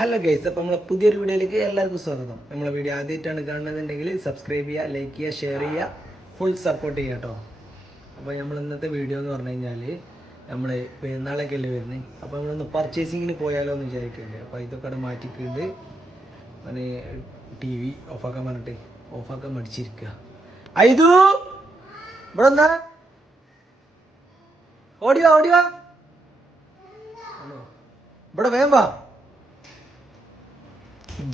Hello guys അപ്പോൾ നമ്മളെ പുതിയൊരു വീഡിയോയിലേക്ക് എല്ലാവർക്കും സ്വാഗതം. നമ്മളെ വീഡിയോ ആദ്യമായിട്ടാണ് കാണുന്നതെങ്കിൽ സബ്സ്ക്രൈബ് ചെയ്യുക ലൈക്ക് ചെയ്യുക ഷെയർ ചെയ്യുക ഫുൾ സപ്പോർട്ട് ചെയ്യുക കേട്ടോ. അപ്പോൾ നമ്മൾ ഇന്നത്തെ വീഡിയോ എന്ന് പറഞ്ഞു കഴിഞ്ഞാൽ നമ്മൾ പെരുന്നാളൊക്കെ അല്ലേ വരുന്നത് അപ്പോൾ നമ്മളൊന്ന് പർച്ചേസിങ്ങിന് പോയാലോ എന്ന് വിചാരിക്കുന്നുണ്ട് അപ്പോൾ ഇതൊക്കെ അവിടെ മാറ്റിക്കൊണ്ട് মানে ടി വി ഓഫാക്കാൻ പറഞ്ഞിട്ട് ഓഫാക്കാൻ മടിച്ചിരിക്കുക. ഐതു ഇവിടെ എന്താ? ഓടിവാ ഓടിവാ ഇവിടെ വാ.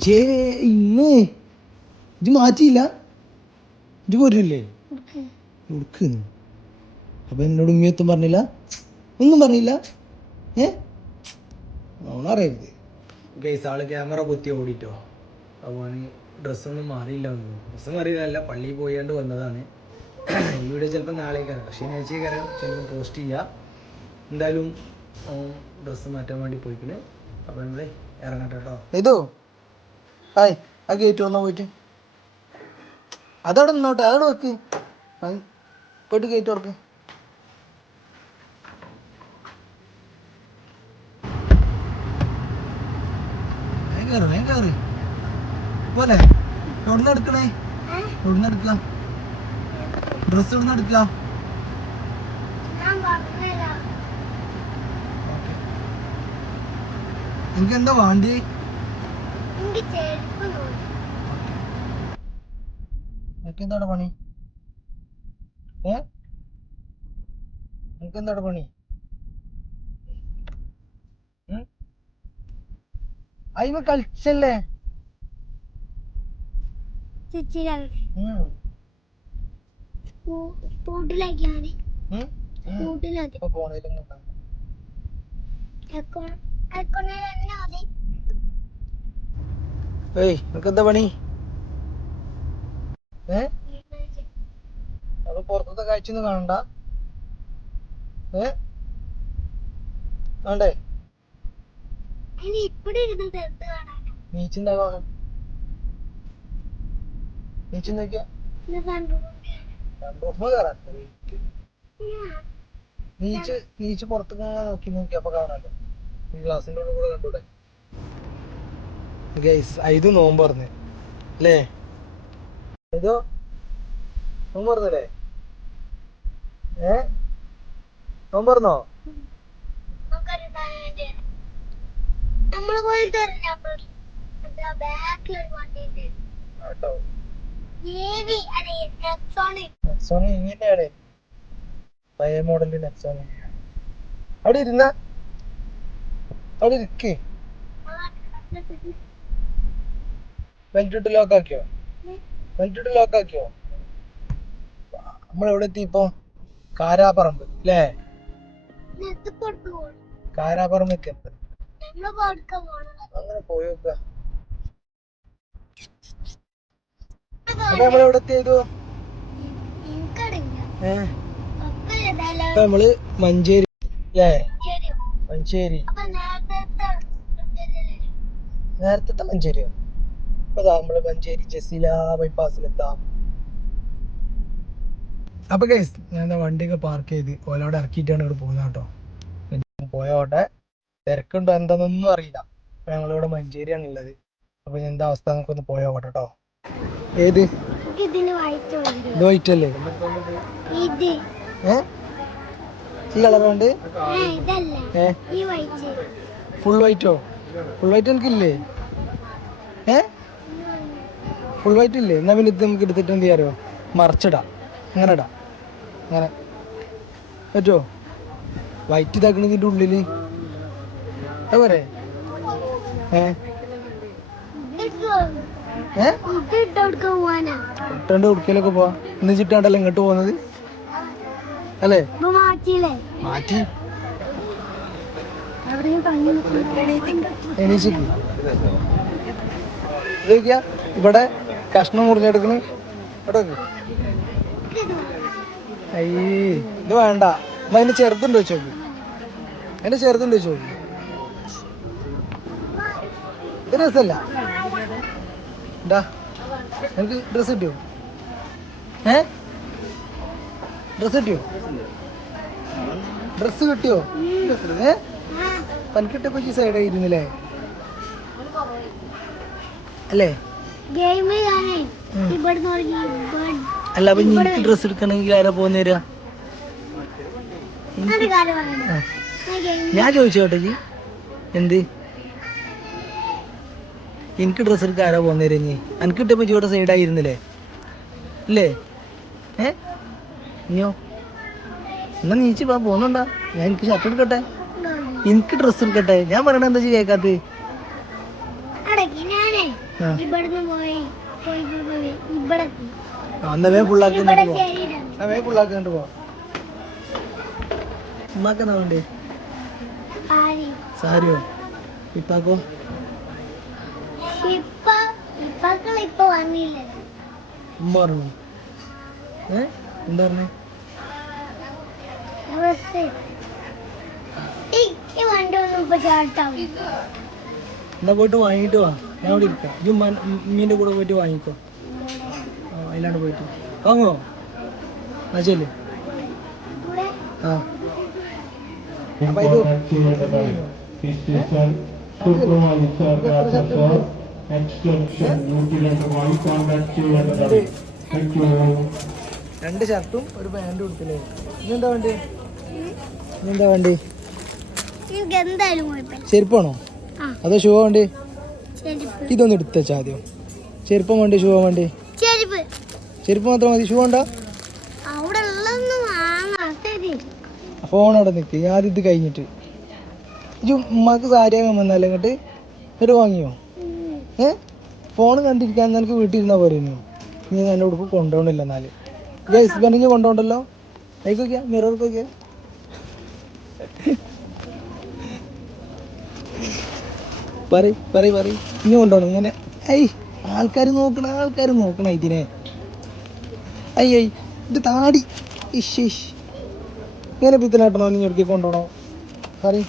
ജേ ഇന്ന് ഇത് മാറ്റിയില്ല. ഇത് പോരല്ലേ? ഉടുക്കുന്നു അപ്പൊ എന്നോട് ഉമ്മിയൊത്തും പറഞ്ഞില്ല? ഒന്നും പറഞ്ഞില്ല. ഏ? ഗൈസ് ആൾ ക്യാമറ കുത്തി ഓടിട്ടോ. അപ്പോൾ ഡ്രസ്സൊന്നും മാറിയില്ല ഡ്രസ്സ് മാറിയില്ല പള്ളിയിൽ പോയാണ്ട് വന്നതാണ്. ഈ വീഡിയോ ചിലപ്പോൾ നാളെ കയറാം ശനിയാഴ്ച കയറാം ചിലപ്പോൾ പോസ്റ്റ് ചെയ്യാം. എന്തായാലും ഡ്രസ്സ് മാറ്റാൻ വേണ്ടി പോയിക്കണ്. അപ്പോൾ നമ്മൾ ഇറങ്ങട്ടെ കേട്ടോ ഇതോ? ഹായ് ആ ഗേറ്റ് വന്നാ പോയിട്ട്? അതവിടെ നിന്നോട്ടെ അതവിടെ വെക്ക്. പോയിട്ട് ഗേറ്റ് വേഗം കേറ്. പോലെ എവിടുന്ന് എടുക്കണേ? എവിടുന്ന് എടുക്ക? ഡ്രസ് എവിടുന്ന് എടുക്ക? എനിക്ക് എന്താ വേണ്ടി? എന്താണ് പണി ഏ നിനക്ക് എന്താണ് പണി? അയിമ കളിച്ചല്ലേ ഉം? ഉം. കൂട്ടിലത് ഇപ്പൊ ഫോണിലൊന്നും ഉണ്ടാവും. മതി ഏയ് നിനക്ക് എന്താ പണി? ഏ? അപ്പൊ പുറത്തത്തെ കാഴ്ച ഒന്നും കാണണ്ട. ഏ? വേണ്ടേ? അതിന് ഇപ്പടെ ഇരുന്നിട്ട് എന്ത് കാണാനാ? നീച്ചുണ്ടാകാം നീച്ചു നോക്കിയാ നീച്ച് നീച്ച് പുറത്തേക്ക് നോക്കി നോക്കി അപ്പൊ കാണാലോ. ഗ്ലാസിന്റെ കൂടെ കണ്ടൂടെ? ഗൈസ് ഇത് നോമ്പ് പറഞ്ഞു അല്ലേ ഇതോ നോമ്പ് പറഞ്ഞല്ലേ ഏ നോമ്പ് പറഞ്ഞോ ഇങ്ങനെയാണ്. പഴയ നെക്സോൺ അവിടെ ഇരുന്ന. അവിടെ ഇരിക്കേ. ബെൽറ്റ് ലോക്ക് ആക്കിയോ? വെൽറ്റിട്ട് ലോക്ക് ആക്കിയോ? നമ്മൾ എവിടെ എത്തി ഇപ്പൊ? കാരാപ്പറമ്പ് അല്ലേ നെത്ത് കൊടുത്തു പോകണം കാരാപ്പറമ്പ് എത്തി നമ്മൾ അങ്ങനെ പോയി നോക്ക. അപ്പൊ നമ്മൾ എവിടെ എത്തിയതു നമ്മൾ മഞ്ചേരി അല്ലേ മഞ്ചേരി. നേരത്തെ മഞ്ചേരിയോ? അപ്പൊ ദാ മഞ്ചേരി ജസീല ബൈപ്പാസിലെത്താം അപ്പൊ കേസ് ഞാൻ എന്താ വണ്ടിയൊക്കെ പാർക്ക് ചെയ്ത് ഓലോടെ ഇറക്കിയിട്ടാണ് ഇവിടെ പോകുന്നത് കേട്ടോ. പോയോട്ടെ തിരക്കുണ്ടോ എന്താണെന്നൊന്നും അറിയില്ല. അപ്പൊ ഞങ്ങളിവിടെ മഞ്ചേരിയാണ് ഉള്ളത്. അപ്പൊ എന്താ അവസ്ഥ നമുക്കൊന്ന് പോയോട്ടെ കേട്ടോ. ഏത്? ഇത് വൈറ്റ് അല്ലേ? ഇത്. ഏ? ഈ കളറുണ്ട് ഏ? ഫുൾ വൈറ്റോ ഫുൾ വൈറ്റ് എനിക്കില്ലേ? ഏ? ഫുൾ വൈറ്റ് ഇല്ലേ എന്നാ പിന്നെ ഇത് നമുക്ക് എടുത്തിട്ട് എന്ത് ചെയ്യാറോ മറിച്ചിടാം. അങ്ങനെ ഇടാം. അങ്ങനെ പറ്റുമോ വൈറ്റ് ഇതാക്കണെങ്കിൽ ഇതിന്റെ ഉള്ളിൽ. അതുപോലെ ഏ? ഏ? ഇട്ടണ്ട് ഉടുക്കലൊക്കെ പോവാ. ഇന്ന് ചിട്ടാണ്ടല്ലോ ഇങ്ങോട്ട് പോകുന്നത്? അല്ലേ? മാറ്റി. അവിടെ പണി എണീച്ചിട്ട്. ഇതൊക്കെയാ ഇവിടെ കഷ്ണം മുറിഞ്ഞെടുക്കണ്. ഇത് വേണ്ട. അതിന്റെ ചെറുതുണ്ട് വെച്ചോ അതിന്റെ ചെറുതുണ്ട് വെച്ചോ ഇത് രസമല്ല ഡ്രസ് കിട്ടിയോ? ഏ? ഡ്രസ് കിട്ടിയോ? ഡ്രസ് കിട്ടിയോ? ഏ? പനിക്കിട്ടപ്പോ ഈ സൈഡ് ഇരുന്നില്ലേ അല്ലേ? അല്ല അപ്പൊ എനിക്ക് ഡ്രസ് എടുക്കണമെങ്കിൽ ആരാ പോന്നു തരാ. ഞാൻ ചോദിച്ചോട്ടെ ജി എന്ത്? എനിക്ക് ഡ്രസ് എടുക്കാൻ ആരാ പോന്നു തരാ നീ എനിക്ക് കിട്ടിയപ്പോ സൈഡ് സൈഡായിരുന്നില്ലേ ഇല്ലേ? ഏ? ഇനിയോ? എന്നാ നീച്ച് പോന്നുണ്ടാ? ഞാൻ എനിക്ക് ഷർട്ട് എടുക്കട്ടെ? എനിക്ക് ഡ്രസ്സ് എടുക്കട്ടെ? ഞാൻ പറയണ എന്താ ചെയ്യ ഇവിടുന്ന് പോയി പോയി പോയി ഇവിടെ. അന്ന വേ ഫുള്ളാക്കി വേ ഫുള്ളാക്കി കണ്ടു പോവാം ഉമ്മാക്കെന്നാ വേണ്ടേ? സാരിയോ? ഇപ്പാക്കോ? ഉമ്മ പറഞ്ഞു? ഏ? എന്താ പറഞ്ഞേ? എന്നാ പോയിട്ട് വാങ്ങിയിട്ട് വാ. ഞാൻ ഇവിടെ ഇരിക്കാം. ഉമ്മീന്റെ കൂടെ പോയിട്ട് വാങ്ങിക്കോ. അതിലാണ്ട് പോയിട്ട്. വാങ്ങോ? ആ ശരി ആ. അപ്പൊ ഇത് രണ്ട് ഷർട്ടും ഒരു പാന്റും കൊടുത്തില്ലേ ഇനി വണ്ടി? വേണ്ടി? വണ്ടി ചെരുപ്പാണോ? അതോ ഷൂ വേണ്ടി? ഇതൊന്ന് എടുത്തുവെച്ചാ ആദ്യം ചെരുപ്പം വേണ്ടി ഷൂ വേണ്ടി? ചെരുപ്പ്. മാത്രം മതി ഷൂ വേണ്ട? ഫോൺ അവിടെ നിൽക്ക് ആദ്യം ഇത് കഴിഞ്ഞിട്ട്. ഉമ്മാക്ക് സാരി വാങ്ങാൻ വന്നല്ലേ ഇങ്ങോട്ട് എന്നിട്ട് വാങ്ങിയോ ഏ? ഫോൺ കണ്ടിരിക്കാൻ നിനക്ക് വീട്ടിൽ ഇരുന്നാ പോരുന്നു നീ എന്റെ ഉടുപ്പ് കൊണ്ടുപോകണില്ല എന്നാൽ. ഹസ്ബൻഡിന് കൊണ്ടുപോകണ്ടല്ലോ? അതിക്കൊക്കെയാ മിറർക്കൊക്കെ പറയ് പറയ് പറയ്. ഇനി കൊണ്ടോണം ഇങ്ങനെ. ഐ ആൾക്കാർ നോക്കണ ആൾക്കാർ നോക്കണ ഇതിനെ. ഐ ഐ ഇത് താടി. ഇഷ് ഇഷ്. ഇങ്ങനെ പിത്തനാട്ടണോ നീ എടുക്കി കൊണ്ടോണോ? പറയ്.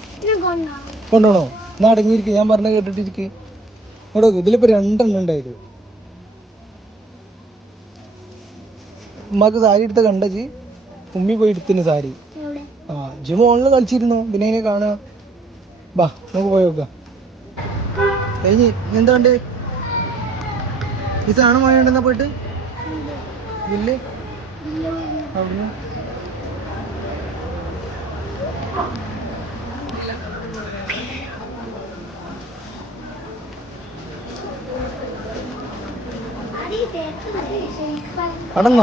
കൊണ്ടോണോ? എന്നാ അടങ്ങിയിരിക്കും ഞാൻ പറഞ്ഞ കേട്ടിട്ടിരിക്ക്. ഇവിടെ ഇതിലിപ്പോ രണ്ടെണ്ണം ഉണ്ടായത്. ഉമ്മാക്ക് സാരി എടുത്ത കണ്ടജ് ഉമ്മി പോയി എടുത്തിന് സാരി. ആ ജിമോണിൽ കളിച്ചിരുന്നു പിന്നെ അതിനെ കാണാ. ബാ നമുക്ക് പോയി നോക്കാം. കഴിഞ്ഞ് എന്താ ഈ സാധനം വാങ്ങിണ്ടെന്നാ പോയിട്ട്? ബില്ല്? അടങ്ങ?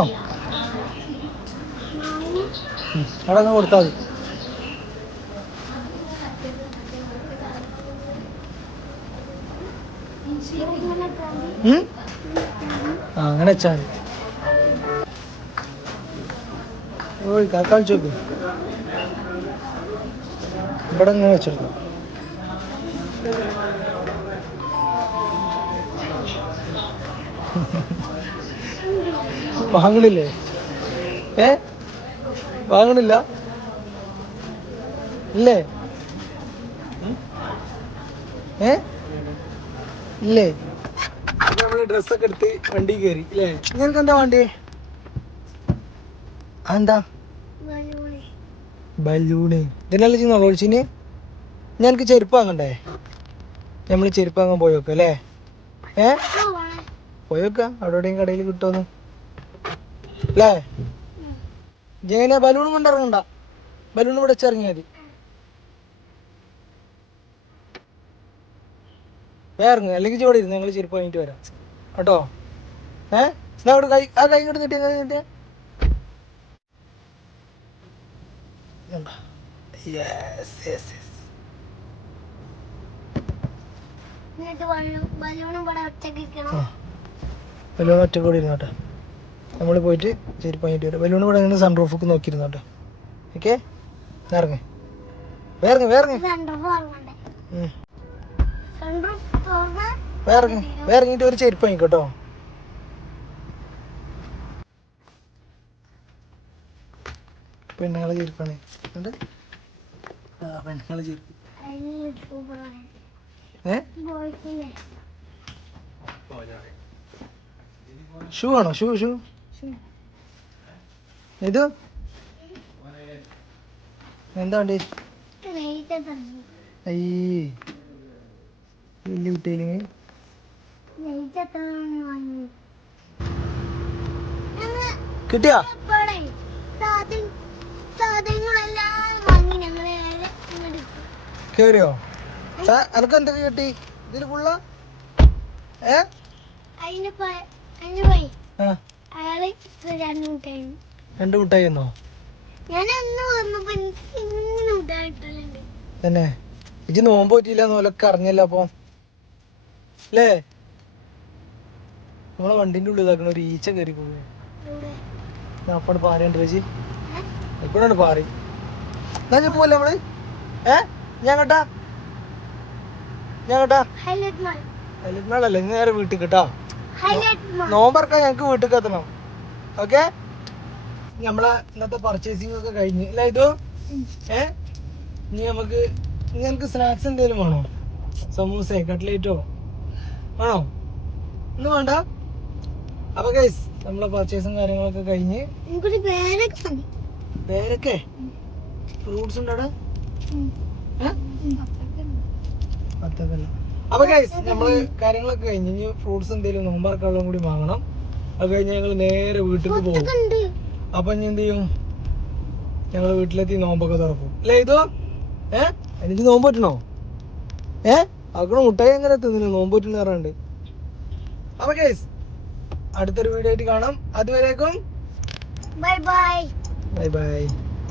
അടങ്ങ് കൊടുത്താൽ മതി ഉം? ആ അങ്ങനെ വെച്ചാൽ ഓയ് കാക്കാൾ ചോക്ക് ഇവിടെ ഇങ്ങനെ വെച്ചെടുക്കാം. വാങ്ങണില്ലേ? ഏ? വാങ്ങണില്ല? ഇല്ലേ? ഏ? ഇല്ലേ? നമ്മൾ ഡ്രസ്സൊക്കെ എടുത്ത് വണ്ടി കയറി ഇല്ലേ? നിങ്ങൾക്ക് എന്താ വണ്ടി? എന്താ ബലൂണ്. ഇതിനല്ല ചെയ്യുന്ന ഒളിച്ചിന് ഞങ്ങൾക്ക് ചെരുപ്പ് വാങ്ങണ്ടേ? നമ്മൾ ചെരുപ്പ് വാങ്ങാൻ പോയി നോക്കാം അല്ലേ? ഏ? പോയി നോക്കാം അവിടെ എവിടെയും കടയിൽ കിട്ടുമെന്ന് അല്ലേ? ജയനെ ബലൂൺ കൊണ്ടിറങ്ങണ്ട ബലൂൺ ഇവിടെ വെച്ചിറങ്ങിയാൽ മതി. വേറെ അല്ലെങ്കിൽ ചോടി ഇരുന്ന് ഞങ്ങൾ ചെരുപ്പ് വാങ്ങിയിട്ട് വരാം. കേട്ടോ? ഏ? എന്നാ അവിടെ കൈ ആ കൈ ഇങ്ങോട്ട് കിട്ടിയ കിട്ടിയ യെസ് യെസ് യെസ് ബലൂൺ ഒറ്റ കൂടി ഇരുന്നോട്ടെ. നമ്മൾ പോയിട്ട് ചെരുപ്പ് വാങ്ങിയിട്ട് വരാം. ബലൂൺ ഇവിടെ ഇങ്ങനെ സൺറൂഫൊക്കെ നോക്കിയിരുന്നോട്ടെ. ഓക്കെ ഇറങ്ങി. വേറെ വേറങ്ങ് വേറങ്ങ് വേറങ്ങിട്ട് ഒരു ചെരുപ്പ് വാങ്ങിക്കോട്ടോ. പെണ്ണുങ്ങളെ ചെരുപ്പാണ്. പെണ്ണുങ്ങളെ ചെരുപ്പ്. ഷൂ ആണോ? Shoe shoe. ഇത്? എന്താ വേണ്ടി? റേറ്റ് തുടങ്ങി കിട്ടിയാ? കേറിയോ? എനക്ക് എന്തൊക്കെ കിട്ടി? ഇതിൽ ഫുള്ള ഏ? രണ്ട് മുട്ടായി എന്നോ? തന്നെ ഇജ്ജ് നോമ്പ് പറ്റിയില്ല അറിഞ്ഞല്ലോ അപ്പൊ. അല്ലേ നമ്മളെ വണ്ടിന്റെ ഉള്ളിൽ ഇതാക്കണ ഒരു ഈച്ച കയറി പോയി ഞാൻ അപ്പോഴാണ് പാറിയുണ്ട് ചേച്ചി? എപ്പോഴാണ് പാറി. എന്നാ ഞാൻ പോവല്ലേ നമ്മൾ? ഏ? ഞാൻ കേട്ടാ ഞാൻ കേട്ടാ ഹൈലൈറ്റ് നാളല്ലേ നേരെ വീട്ടിൽ കേട്ടാ നോമ്പറക്കാൻ ഞങ്ങക്ക് വീട്ടിൽ എത്തണം. ഓക്കെ? നമ്മളെ ഇന്നത്തെ പർച്ചേസിംഗ് ഒക്കെ കഴിഞ്ഞ്. അല്ല ഇതോ? ഏ? ഇനി നമുക്ക് ഇനി നമുക്ക് സ്നാക്സ് എന്തേലും വേണോ? സമൂസ കട്ട്ലേറ്റോ വേണോ? ഒന്നും വേണ്ട? അപ്പൊ ഗൈസ് നമ്മളെ പർച്ചേസും കാര്യങ്ങളൊക്കെ കഴിഞ്ഞ് പേരൊക്കെ ഫ്രൂട്ട്സ് ഉണ്ടോ പത്തൊക്കെ അപ്പൊ ഗൈസ് നമ്മൾ കാര്യങ്ങളൊക്കെ കഴിഞ്ഞ് ഇനി ഫ്രൂട്ട്സ് എന്തെങ്കിലും നോമ്പാർക്കുള്ളതും കൂടി വാങ്ങണം. അത് കഴിഞ്ഞ് ഞങ്ങൾ നേരെ വീട്ടിൽ പോകും. അപ്പൊ ഇനി എന്ത് ചെയ്യും? ഞങ്ങൾ വീട്ടിലെത്തി നോമ്പൊക്കെ തുറക്കും. അല്ലേ ഇതോ? ഏ? എനിക്ക് നോമ്പ് പറ്റണോ? ഏ? അവിടെ മുട്ടായി എങ്ങനെ തിന്നില്ല നോമ്പ് പറ്റുന്ന പറഞ്ഞിട്ട്. അപ്പൊ കേസ് അടുത്തൊരു വീഡിയോ ആയിട്ട് കാണാം. അതുവരേക്കും ബൈ ബൈ ബൈ ബൈ